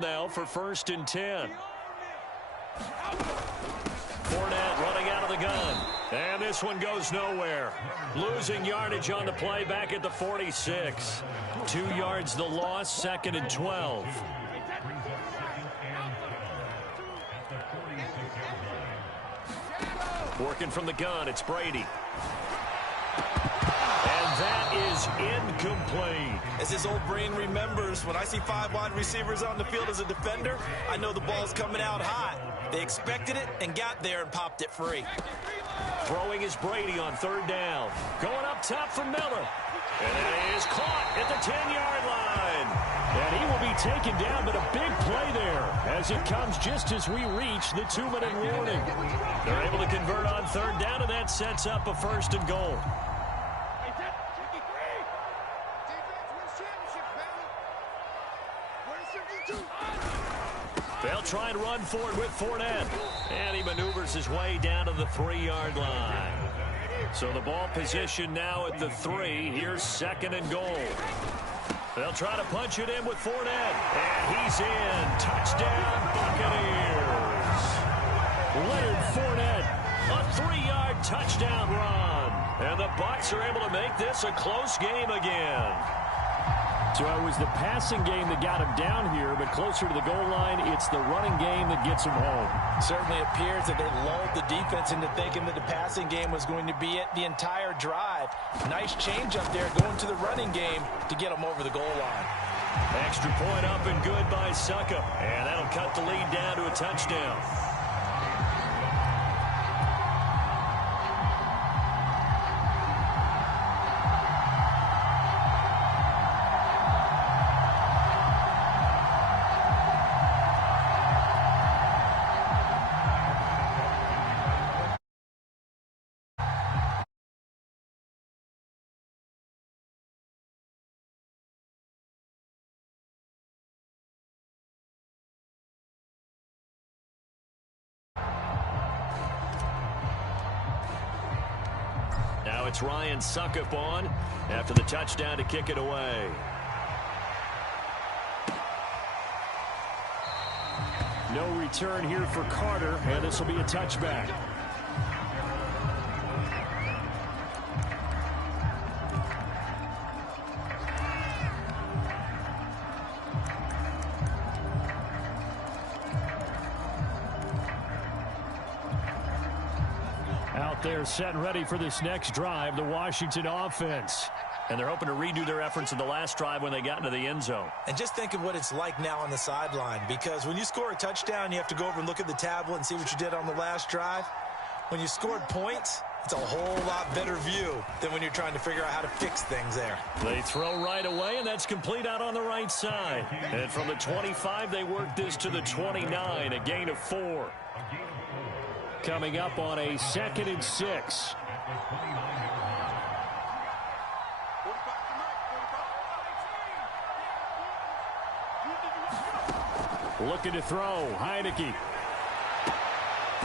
Now for 1st and 10. Fournette running out of the gun. And this one goes nowhere. Losing yardage on the play back at the 46. 2 yards the loss, 2nd and 12. Working from the gun, it's Brady. And that is incomplete. As his old brain remembers, when I see 5 wide receivers on the field as a defender, I know the ball's coming out hot. They expected it and got there and popped it free. Throwing is Brady on 3rd down. Going up top for Miller. And that is caught at the 10-yard line. And he will be taken down, but a big play there as it comes just as we reach the 2-minute warning. They're able to convert on 3rd down, and that sets up a 1st and goal. They'll try and run for it with Fournette. And he maneuvers his way down to the 3-yard line. So the ball position now at the 3. Here's 2nd and goal. They'll try to punch it in with Fournette. And he's in. Touchdown, Buccaneers. Leonard Fournette, a 3-yard touchdown run. And the Bucs are able to make this a close game again. So it was the passing game that got him down here, but closer to the goal line, it's the running game that gets him home. Certainly appears that they lulled the defense into thinking that the passing game was going to be it the entire drive. Nice change up there going to the running game to get them over the goal line. Extra point up and good by Suckup. And that'll cut the lead down to a touchdown. Now it's Ryan Suckup on after the touchdown to kick it away. No return here for Carter, and this will be a touchback. They're set and ready for this next drive, the Washington offense. And they're hoping to redo their efforts in the last drive when they got into the end zone. And just think of what it's like now on the sideline, because when you score a touchdown, you have to go over and look at the tablet and see what you did on the last drive. When you scored points, it's a whole lot better view than when you're trying to figure out how to fix things there. They throw right away, and that's complete out on the right side. And from the 25, they work this to the 29, a gain of 4. Coming up on a 2nd and 6. Looking to throw, Heineke.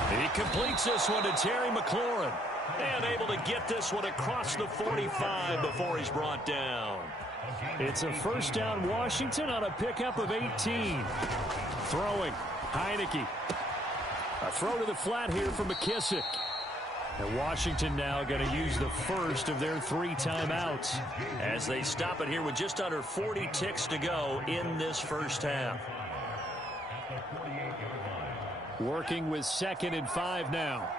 He completes this one to Terry McLaurin. And able to get this one across the 45 before he's brought down. It's a 1st down Washington on a pickup of 18. Throwing, Heineke. A throw to the flat here from McKissick. And Washington now going to use the first of their 3 timeouts as they stop it here with just under 40 ticks to go in this first half. Working with 2nd and 5 now.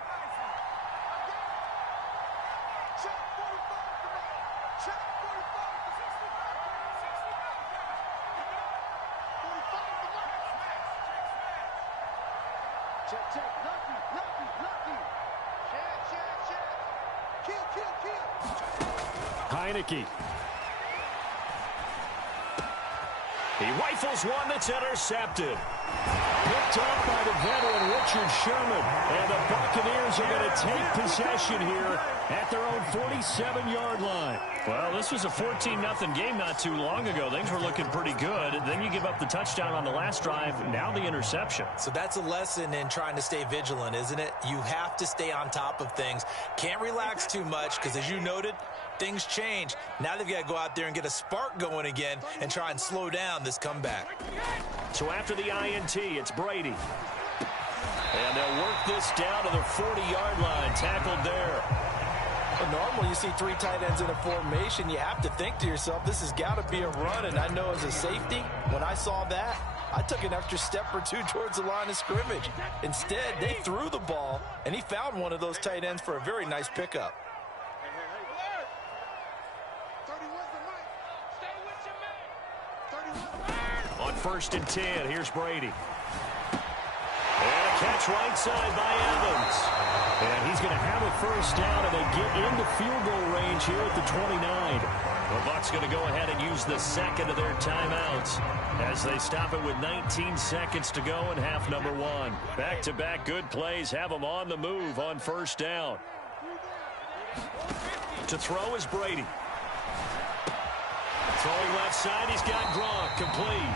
Heineke. He rifles one that's intercepted. Picked up by the veteran Richard Sherman. And the Buccaneers are going to take possession here at their own 47-yard line. Well, this was a 14-0 game not too long ago. Things were looking pretty good. Then you give up the touchdown on the last drive. Now the interception. So that's a lesson in trying to stay vigilant, isn't it? You have to stay on top of things. Can't relax too much because, as you noted, things change. Now they've got to go out there and get a spark going again and try and slow down this comeback. So after the INT, it's Brady. And they'll work this down to the 40-yard line, tackled there. Well, normally you see three tight ends in a formation, you have to think to yourself, this has got to be a run. And I know as a safety, when I saw that, I took an extra step or two towards the line of scrimmage. Instead, they threw the ball, and he found one of those tight ends for a very nice pickup. On 1st and 10, here's Brady. And a catch right side by Evans. And he's going to have a first down, and they get into field goal range here at the 29. The Bucs going to go ahead and use the second of their timeouts as they stop it with 19 seconds to go in half number 1. Back-to-back good plays have them on the move on first down. To throw is Brady. Throwing left side, he's got Gronk, complete.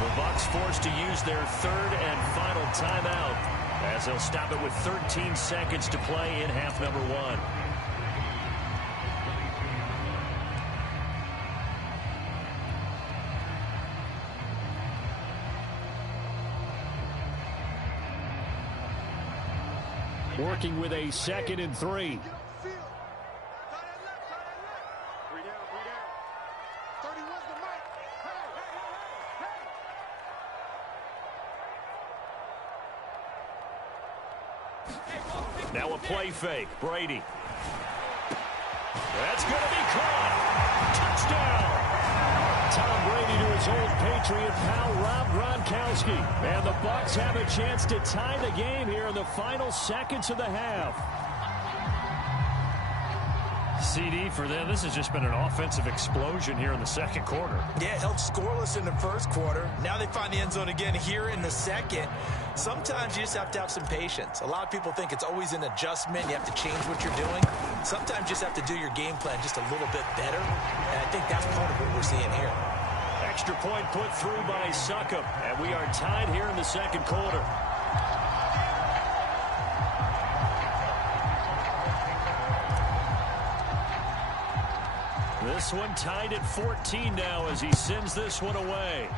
The Bucs forced to use their third and final timeout as they'll stop it with 13 seconds to play in half number 1. Working with a 2nd and 3. Now a play fake. Brady. That's going to be caught. Touchdown. Tom Brady to his old Patriot pal, Rob Gronkowski. And the Bucs have a chance to tie the game here in the final seconds of the half. CD for them, this has just been an offensive explosion here in the second quarter. Yeah, held scoreless in the first quarter. Now they find the end zone again here in the second. Sometimes you just have to have some patience. A lot of people think it's always an adjustment. You have to change what you're doing. Sometimes you just have to do your game plan just a little bit better. And I think that's part of what we're seeing here. Extra point put through by Succop. And we are tied here in the second quarter. This one tied at 14 now as he sends this one away.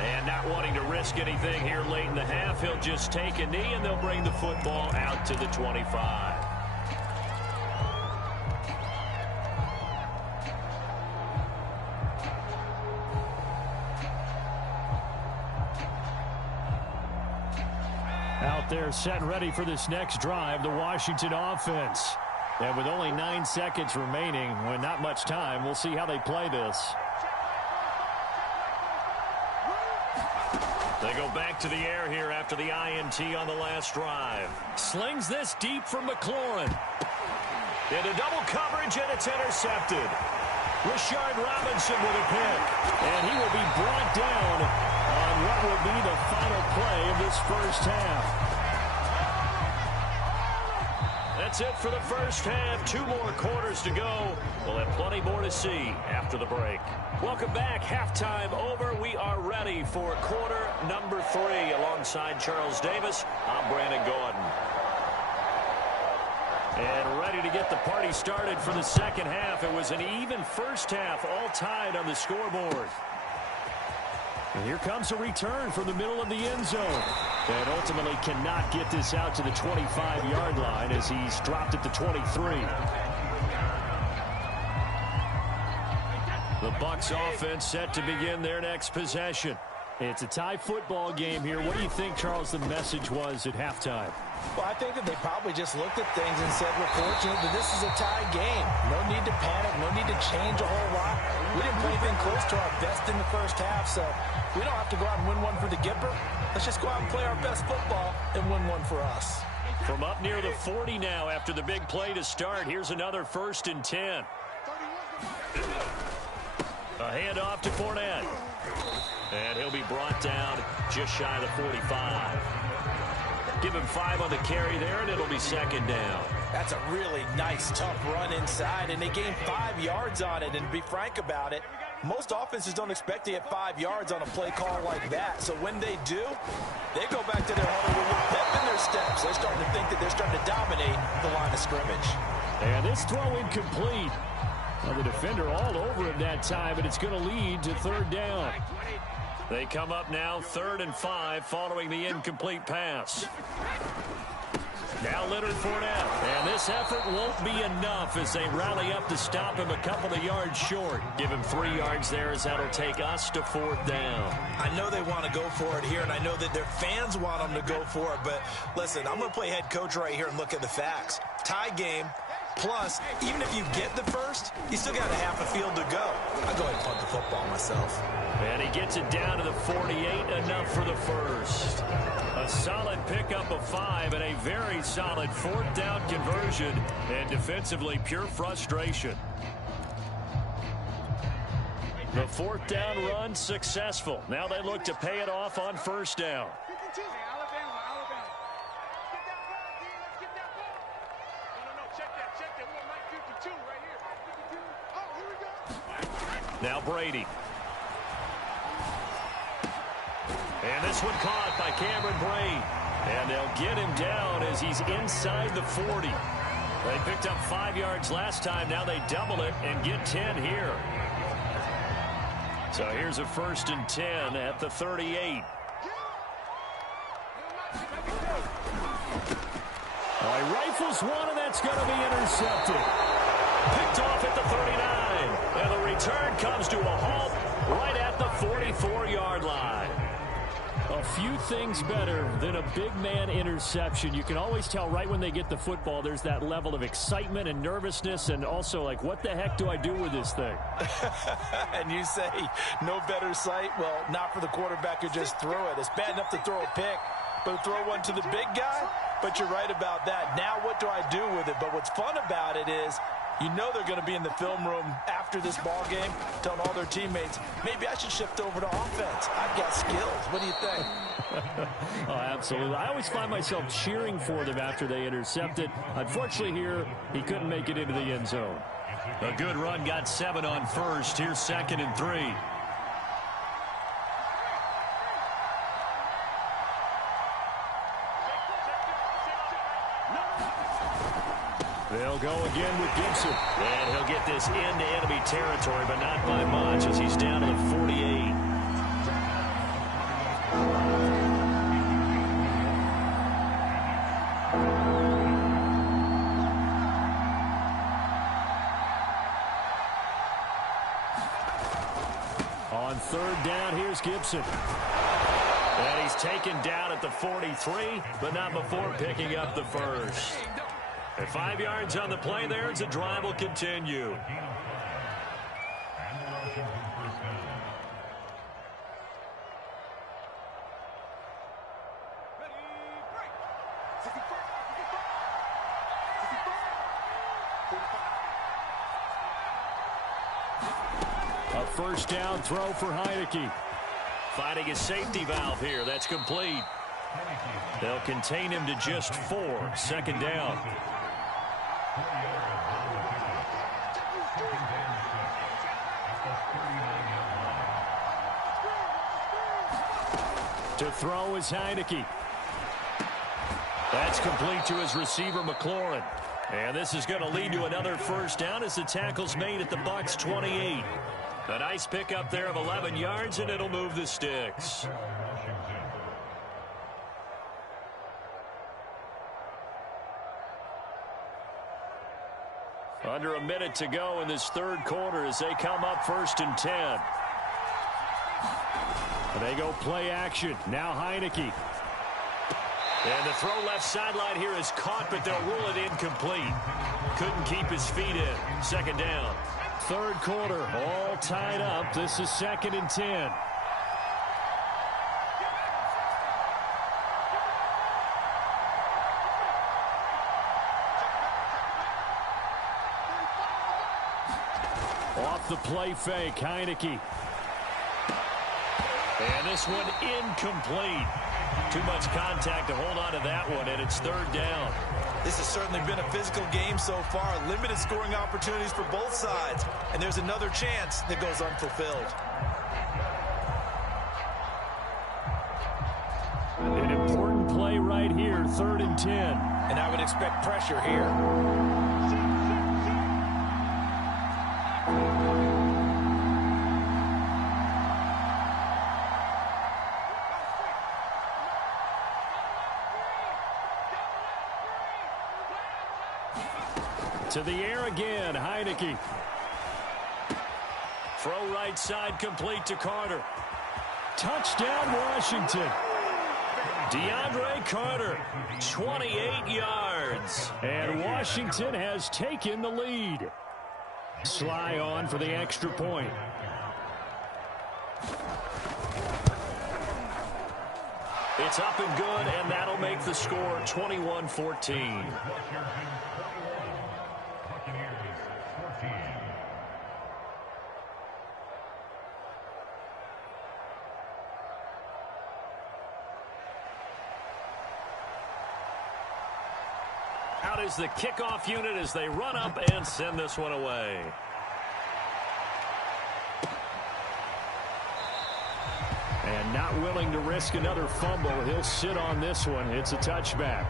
And not wanting to risk anything here late in the half, he'll just take a knee and they'll bring the football out to the 25. Out there set ready for this next drive, the Washington offense. And with only 9 seconds remaining, with not much time, we'll see how they play this. They go back to the air here after the INT on the last drive. Slings this deep from McLaurin. Into double coverage, and it's intercepted. Rashard Robinson with a pick. And he will be brought down on what will be the final play of this first half. That's it for the first half. 2 more quarters to go. We'll have plenty more to see after the break. Welcome back. Halftime over. We are ready for quarter number 3. Alongside Charles Davis, I'm Brandon Gordon. And ready to get the party started for the second half. It was an even first half, all tied on the scoreboard. And here comes a return from the middle of the end zone. And ultimately cannot get this out to the 25-yard line as he's dropped at the 23. The Bucs offense set to begin their next possession. It's a tie football game here. What do you think, Charles, the message was at halftime? Well, I think that they probably just looked at things and said, we're fortunate that this is a tie game. No need to panic, no need to change a whole lot. We didn't play anything close to our best in the first half, so we don't have to go out and win one for the Gipper. Let's just go out and play our best football and win one for us. From up near the 40 now after the big play to start, here's another 1st and 10. A handoff to Fournette. And he'll be brought down just shy of the 45. Give him 5 on the carry there, and it'll be second down. That's a really nice, tough run inside, and they gained 5 yards on it. And to be frank about it, Most offenses don't expect to get 5 yards on a play call like that. So when they do, they go back to their huddle with a pep in their steps. They're starting to think that they're starting to dominate the line of scrimmage. And this throw incomplete. Well, the defender all over him that time, and it's going to lead to third down. They come up now 3rd and 5 following the incomplete pass. Now Leonard Fournette, and this effort won't be enough as they rally up to stop him a couple of yards short. Give him 3 yards there as that'll take us to 4th down. I know they want to go for it here, and I know that their fans want them to go for it, but listen, I'm going to play head coach right here and look at the facts. Tie game, plus, even if you get the first, you still got a half a field to go. I'll go ahead and punt the football myself. And he gets it down to the 48, enough for the first. A solid pickup of 5 and a very solid 4th down conversion, and defensively pure frustration. The 4th down run successful. Now they look to pay it off on 1st down. Now Brady. And this one caught by Cameron Brate. And they'll get him down as he's inside the 40. They picked up 5 yards last time. Now they double it and get 10 here. So here's a 1st and 10 at the 38. All right, rifles one, and that's going to be intercepted. Picked off at the 39. And the return comes to a halt right at the 44-yard line. A few things better than a big man interception. You can always tell right when they get the football, there's that level of excitement and nervousness, and also like, what the heck do I do with this thing? And you say, no better sight? Well, not for the quarterback who just threw it. It's bad enough to throw a pick, but throw one to the big guy? But you're right about that. Now what do I do with it? But what's fun about it is, you know they're going to be in the film room after this ball game, telling all their teammates, maybe I should shift over to offense. I've got skills. What do you think? Oh, absolutely. I always find myself cheering for them after they intercept it. Unfortunately here, he couldn't make it into the end zone. A good run, got 7 on 1st. Here's 2nd and 3. They'll go again with Gibson. And he'll get this into enemy territory, but not by much as he's down to the 48. On 3rd down, here's Gibson. And he's taken down at the 43, but not before picking up the first. And 5 yards on the play there as the drive will continue. A 1st down throw for Heineke. Finding a safety valve here. That's complete. They'll contain him to just 4. 2nd down. To throw is Heineke. That's complete to his receiver, McLaurin. And this is going to lead to another 1st down as the tackle's made at the Bucs 28. A nice pickup there of 11 yards, and it'll move the sticks. Under a minute to go in this 3rd quarter as they come up 1st and 10. They go play action. Now Heineke. And the throw left sideline here is caught, but they'll rule it incomplete. Couldn't keep his feet in. 2nd down. 3rd quarter, all tied up. This is 2nd and 10. Off the play fake, Heineke. And this one incomplete. Too much contact to hold on to that one, and it's third down. This has certainly been a physical game so far. Limited scoring opportunities for both sides. And there's another chance that goes unfulfilled. An important play right here, 3rd and 10. And I would expect pressure here. To the air again, Heineke. Throw right side complete to Carter. Touchdown, Washington. DeAndre Carter, 28 yards. And Washington has taken the lead. Sly on for the extra point. It's up and good, and that'll make the score 21-14. Out is the kickoff unit as they run up and send this one away. And not willing to risk another fumble. He'll sit on this one. It's a touchback.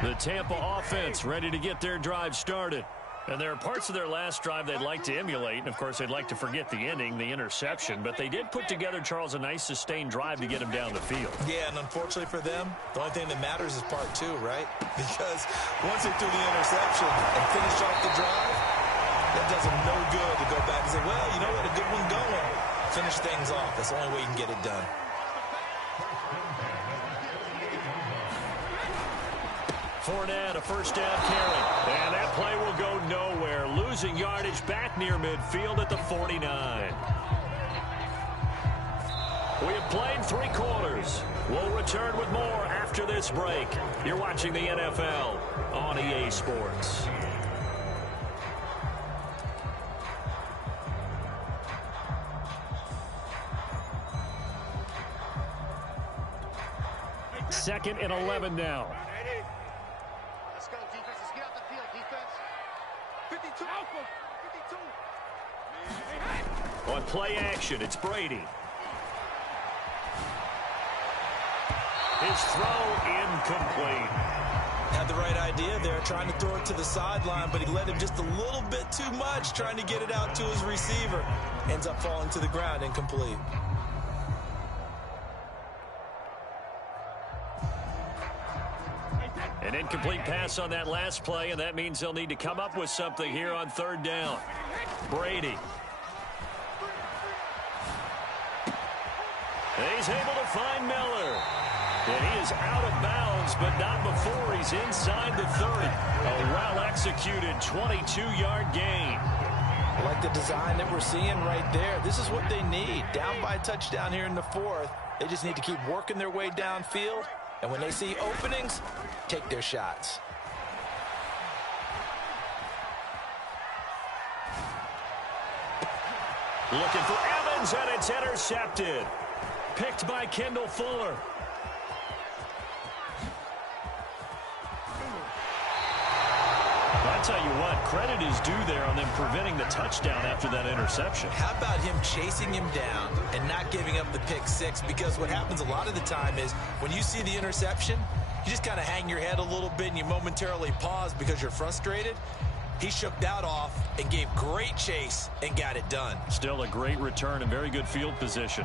The Tampa offense ready to get their drive started. And there are parts of their last drive they'd like to emulate. And, of course, they'd like to forget the ending, the interception. But they did put together, Charles, a nice sustained drive to get him down the field. Yeah, and unfortunately for them, the only thing that matters is part 2, right? Because once they threw the interception and finished off the drive, that does them no good to go back and say, well, you know what, a good one going. Finish things off. That's the only way you can get it done. Fournette, a first down carry. And that play will go nowhere. Losing yardage back near midfield at the 49. We have played 3 quarters. We'll return with more after this break. You're watching the NFL on EA Sports. Second and 11 now. Let's go, defense. Let's get out the field, defense. 52. 52. On play action, it's Brady. His throw incomplete. Had the right idea there, trying to throw it to the sideline, but he let him just a little bit too much, trying to get it out to his receiver. Ends up falling to the ground, incomplete. An incomplete pass on that last play, and that means they'll need to come up with something here on third down. Brady. He's able to find Miller. And he is out of bounds, but not before he's inside the 30. A well-executed 22-yard gain. I like the design that we're seeing right there. This is what they need. Down by a touchdown here in the 4th. They just need to keep working their way downfield. And when they see openings, take their shots. Looking for Evans, and it's intercepted. Picked by Kendall Fuller. I tell you what, credit is due there on them preventing the touchdown after that interception. How about him chasing him down and not giving up the pick 6? Because what happens a lot of the time is when you see the interception, you just kind of hang your head a little bit and you momentarily pause because you're frustrated. He shook that off and gave great chase and got it done. Still a great return and very good field position.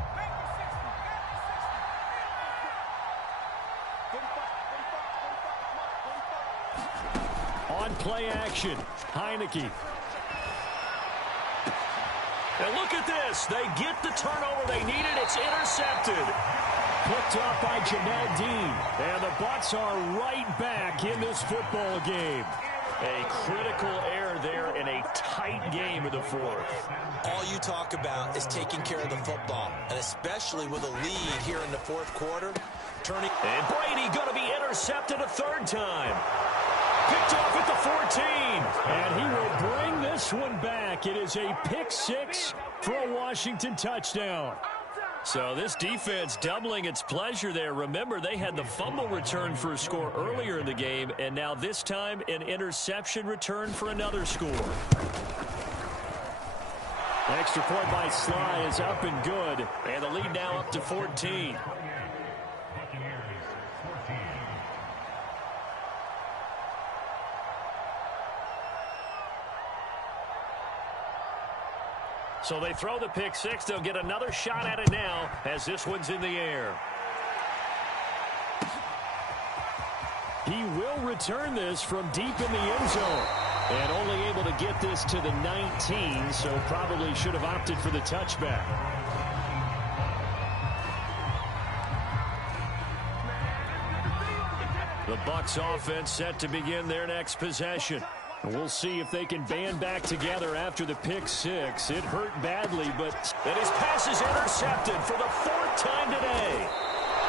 On play action, Heineke. And look at this. They get the turnover they needed. It's intercepted. Picked up by Jamel Dean. And the Bucs are right back in this football game. A critical error there in a tight game of the 4th. All you talk about is taking care of the football. And especially with a lead here in the 4th quarter, turning. And Brady going to be intercepted a third time. Picked off at the 14. And he will bring this one back. It is a pick six for a Washington touchdown. So this defense doubling its pleasure there. Remember, they had the fumble return for a score earlier in the game, and now this time an interception return for another score. Extra point by Sly is up and good, and the lead now up to 14. So they throw the pick six. They'll get another shot at it now as this one's in the air. He will return this from deep in the end zone. And only able to get this to the 19, so probably should have opted for the touchback. The Bucs offense set to begin their next possession. We'll see if they can band back together after the pick six. It hurt badly, but and his pass is intercepted for the fourth time today.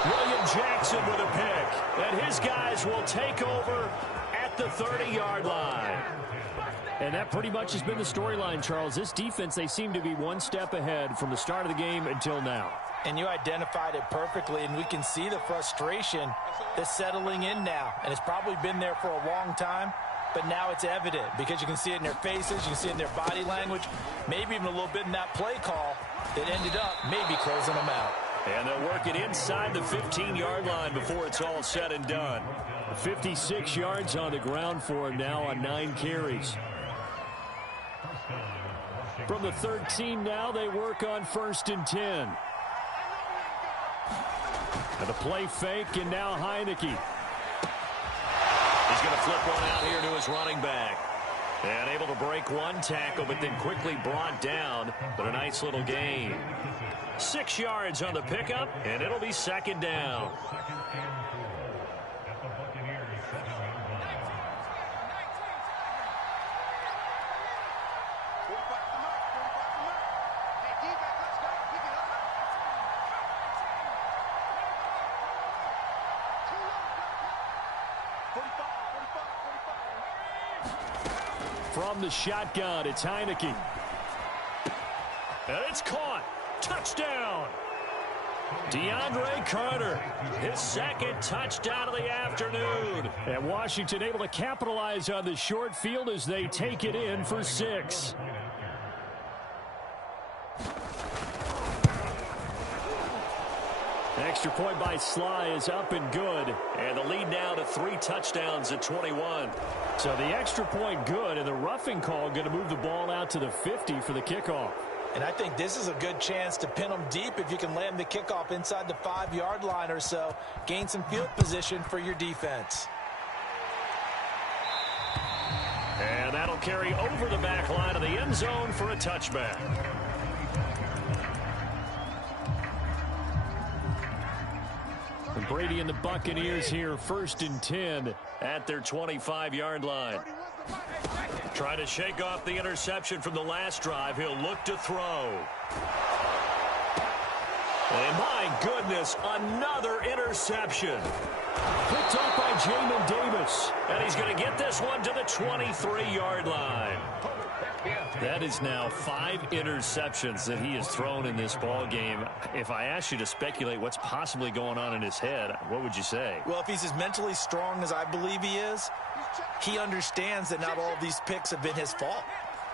William Jackson with a pick, and his guys will take over at the 30-yard line. And that pretty much has been the storyline, Charles. This defense, they seem to be one step ahead from the start of the game until now. And you identified it perfectly, and we can see the frustration that's settling in now. And it's probably been there for a long time, but now it's evident because you can see it in their faces, you can see it in their body language, maybe even a little bit in that play call that ended up maybe closing them out. And they'll work it inside the 15-yard line before it's all said and done. 56 yards on the ground for him now on 9 carries. From the 13 now, they work on 1st and 10. And the play fake, and now Heineke. He's going to flip one out here to his running back. And able to break one tackle, but then quickly brought down. But a nice little gain. 6 yards on the pickup, and it'll be 2nd down. From the shotgun, it's Heineke. And it's caught. Touchdown. DeAndre Carter, his 2nd touchdown of the afternoon. And Washington able to capitalize on the short field as they take it in for 6. Extra point by Sly is up and good. And the lead now to 3 touchdowns at 21. So the extra point good, and the roughing call going to move the ball out to the 50 for the kickoff. And I think this is a good chance to pin them deep if you can land the kickoff inside the 5-yard line or so. Gain some field position for your defense. And that'll carry over the back line of the end zone for a touchback. And Brady and the Buccaneers here 1st and 10 at their 25-yard line. Trying to shake off the interception from the last drive. He'll look to throw. And my goodness, another interception. Picked up by Jamin Davis. And he's going to get this one to the 23-yard line. That is now 5 interceptions that he has thrown in this ball game. If I asked you to speculate what's possibly going on in his head, what would you say? Well, if he's as mentally strong as I believe he is, he understands that not all of these picks have been his fault.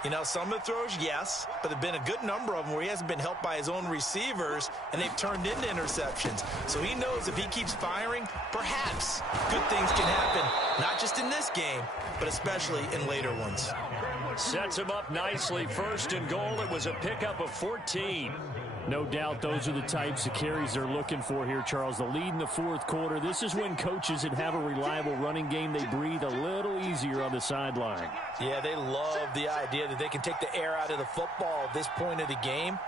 You know, some of the throws, yes, but there have been a good number of them where he hasn't been helped by his own receivers, and they've turned into interceptions. So he knows if he keeps firing, perhaps good things can happen, not just in this game, but especially in later ones. Sets him up nicely. 1st and goal. It was a pickup of 14. No doubt those are the types of carries they're looking for here, Charles. The lead in the 4th quarter. This is when coaches that have a reliable running game, they breathe a little easier on the sideline. Yeah, they love the idea that they can take the air out of the football at this point of the game.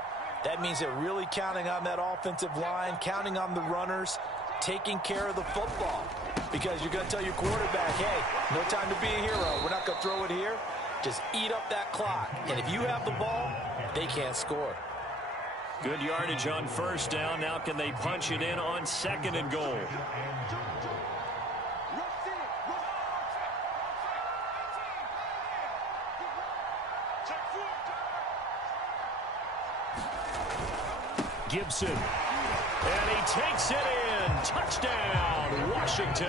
That means they're really counting on that offensive line, counting on the runners, taking care of the football. Because you're going to tell your quarterback, hey, no time to be a hero. We're not going to throw it here. Just eat up that clock. And if you have the ball, they can't score. Good yardage on first down. Now can they punch it in on second and goal? Gibson. And he takes it in. Touchdown, Washington.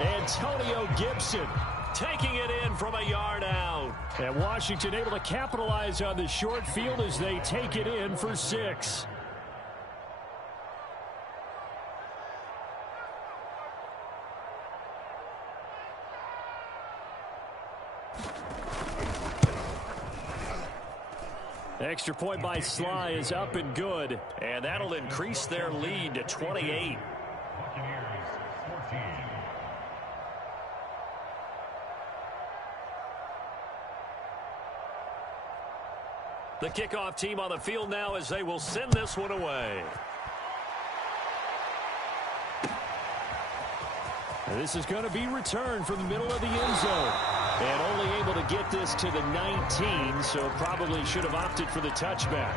Antonio Gibson taking it in from a yard out. And Washington able to capitalize on the short field as they take it in for 6. Extra point by Sly is up and good. And that'll increase their lead to 28. The kickoff team on the field now as they will send this one away. And this is going to be returned from the middle of the end zone. And only able to get this to the 19, so probably should have opted for the touchback.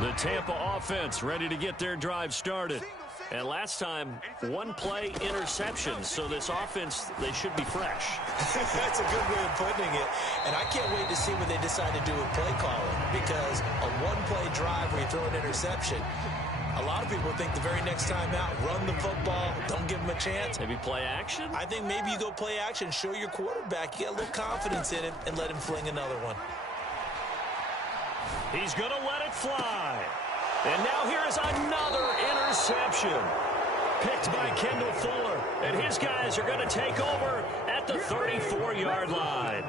The Tampa offense ready to get their drive started. And last time, one play interception. So this offense, they should be fresh. That's a good way of putting it. And I can't wait to see what they decide to do with play calling. Because a one-play drive where you throw an interception, a lot of people think the very next time out, run the football, don't give them a chance. Maybe play action? I think maybe you go play action, show your quarterback, you get a little confidence in him, and let him fling another one. He's going to let it fly. And now here is another interception. Picked by Kendall Fuller. And his guys are going to take over at the 34-yard line.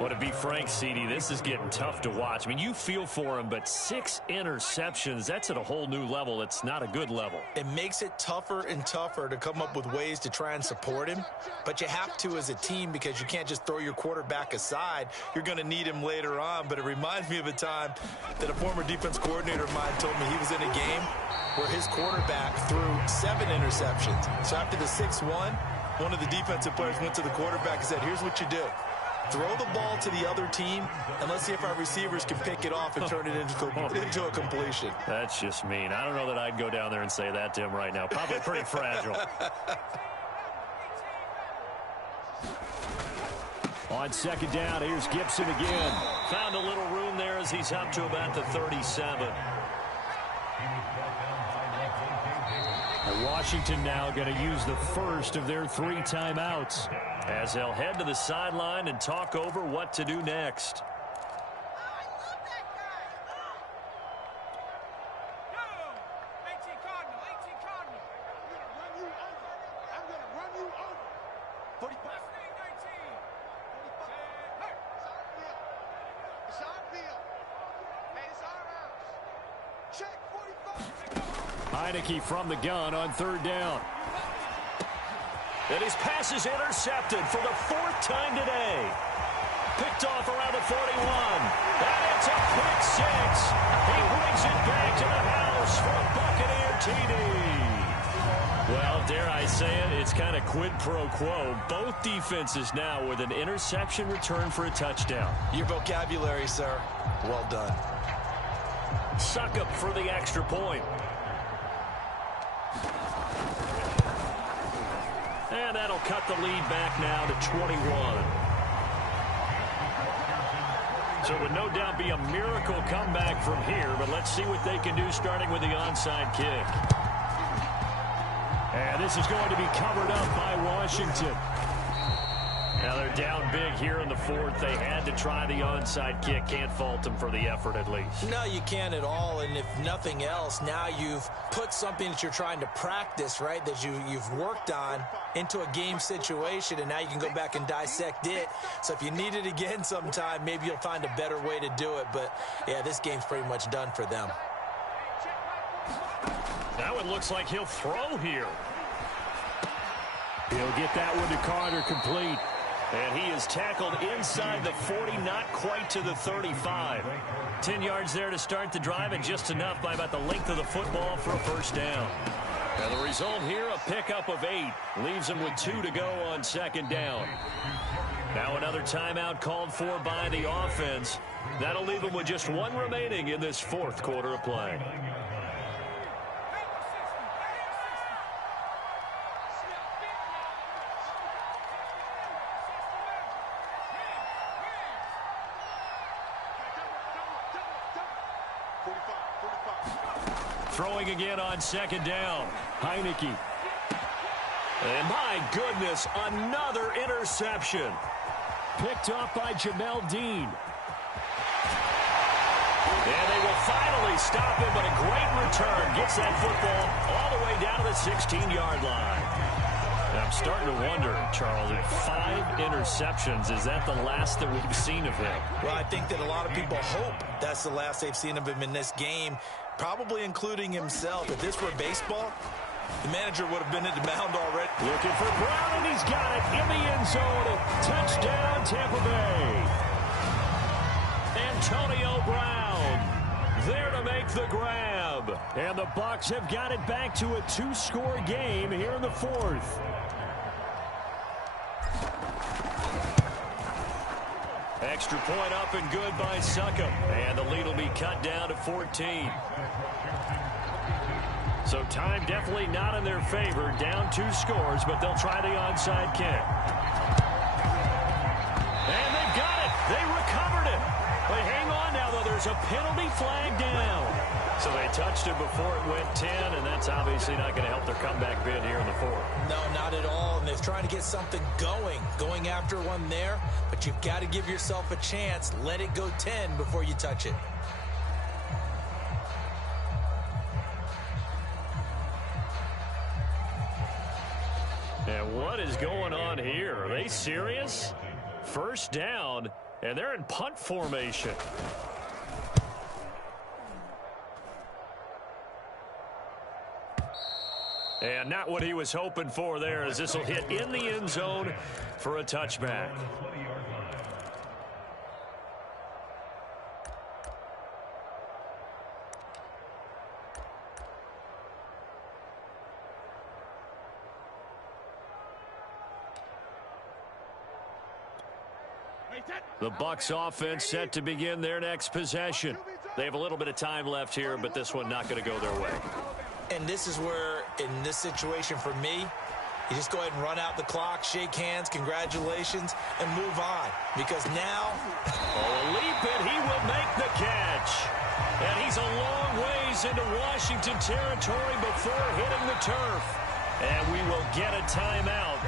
Well, to be frank, CD, this is getting tough to watch. I mean, you feel for him, but 6 interceptions, that's at a whole new level. It's not a good level. It makes it tougher and tougher to come up with ways to try and support him. But you have to as a team because you can't just throw your quarterback aside. You're going to need him later on. But it reminds me of a time that a former defense coordinator of mine told me he was in a game where his quarterback threw 7 interceptions. So after the 6-1, one of the defensive players went to the quarterback and said, here's what you do. Throw the ball to the other team, and let's see if our receivers can pick it off and turn it into a completion. That's just mean. I don't know that I'd go down there and say that to him right now. Probably pretty fragile. On second down, here's Gibson again. Found a little room there as he's up to about the 37. And Washington now going to use the first of their 3 timeouts, as they'll head to the sideline and talk over what to do next. Heineke from the gun on third down. And his pass is intercepted for the 4th time today. Picked off around the 41. And it's a quick 6. He brings it back to the house for a Buccaneer TD. Well, dare I say it, it's kind of quid pro quo. Both defenses now with an interception return for a touchdown. Your vocabulary, sir. Well done. Suck up for the extra point. And that'll cut the lead back now to 21. So it would no doubt be a miracle comeback from here, but let's see what they can do starting with the onside kick. And this is going to be covered up by Washington. Now they're down big here in the 4th. They had to try the onside kick. Can't fault them for the effort at least. No, you can't at all. And if nothing else, now you've put something that you're trying to practice, right, that you've worked on into a game situation, and now you can go back and dissect it. So if you need it again sometime, maybe you'll find a better way to do it. But, yeah, this game's pretty much done for them. Now it looks like he'll throw here. He'll get that one to Carter complete. And he is tackled inside the 40, not quite to the 35. 10 yards there to start the drive, and just enough by about the length of the football for a first down. And the result here, a pickup of 8. Leaves him with 2 to go on second down. Now another timeout called for by the offense. That'll leave them with just one remaining in this fourth quarter of play. Throwing again on second down. Heineke. And my goodness, another interception. Picked off by Jamel Dean. And they will finally stop him, but a great return. Gets that football all the way down to the 16-yard line. And I'm starting to wonder, Charles, if 5 interceptions, is that the last that we've seen of him? Well, I think that a lot of people hope that's the last they've seen of him in this game, probably including himself. If this were baseball, the manager would have been at the mound already. Looking for Brown, and he's got it in the end zone. Touchdown, Tampa Bay. Antonio Brown there to make the grab. And the Bucs have got it back to a 2-score game here in the fourth. Extra point up and good by Succop. And the lead will be cut down to 14. So time definitely not in their favor. Down 2 scores, but they'll try the onside kick. And they've got it. They recovered it. But hang on now, though. There's a penalty flag down. So they touched it before it went 10, and that's obviously not going to help their comeback bid here in the fourth. No, not at all. And they're trying to get something going after one there. But you've got to give yourself a chance. Let it go 10 before you touch it. And what is going on here? Are they serious? First down, and they're in punt formation. And not what he was hoping for there, as this will hit in the end zone for a touchback. The Bucs offense set to begin their next possession. They have a little bit of time left here, but this one not going to go their way. And this is where, in this situation for me, you just go ahead and run out the clock, shake hands, congratulations, and move on. Because now... a leap, and he will make the catch. And he's a long ways into Washington territory before hitting the turf. And we will get a timeout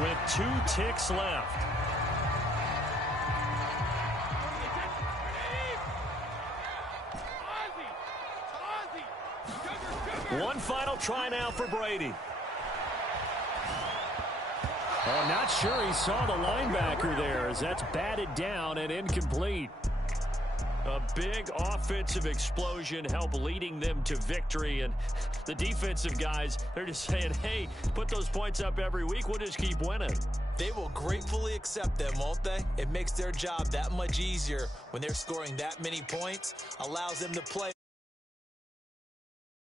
with 2 ticks left. One final try now for Brady. I'm not sure he saw the linebacker there, as that's batted down and incomplete. A big offensive explosion helped leading them to victory. And the defensive guys, they're just saying, hey, put those points up every week. We'll just keep winning. They will gratefully accept them, won't they? It makes their job that much easier when they're scoring that many points, allows them to play.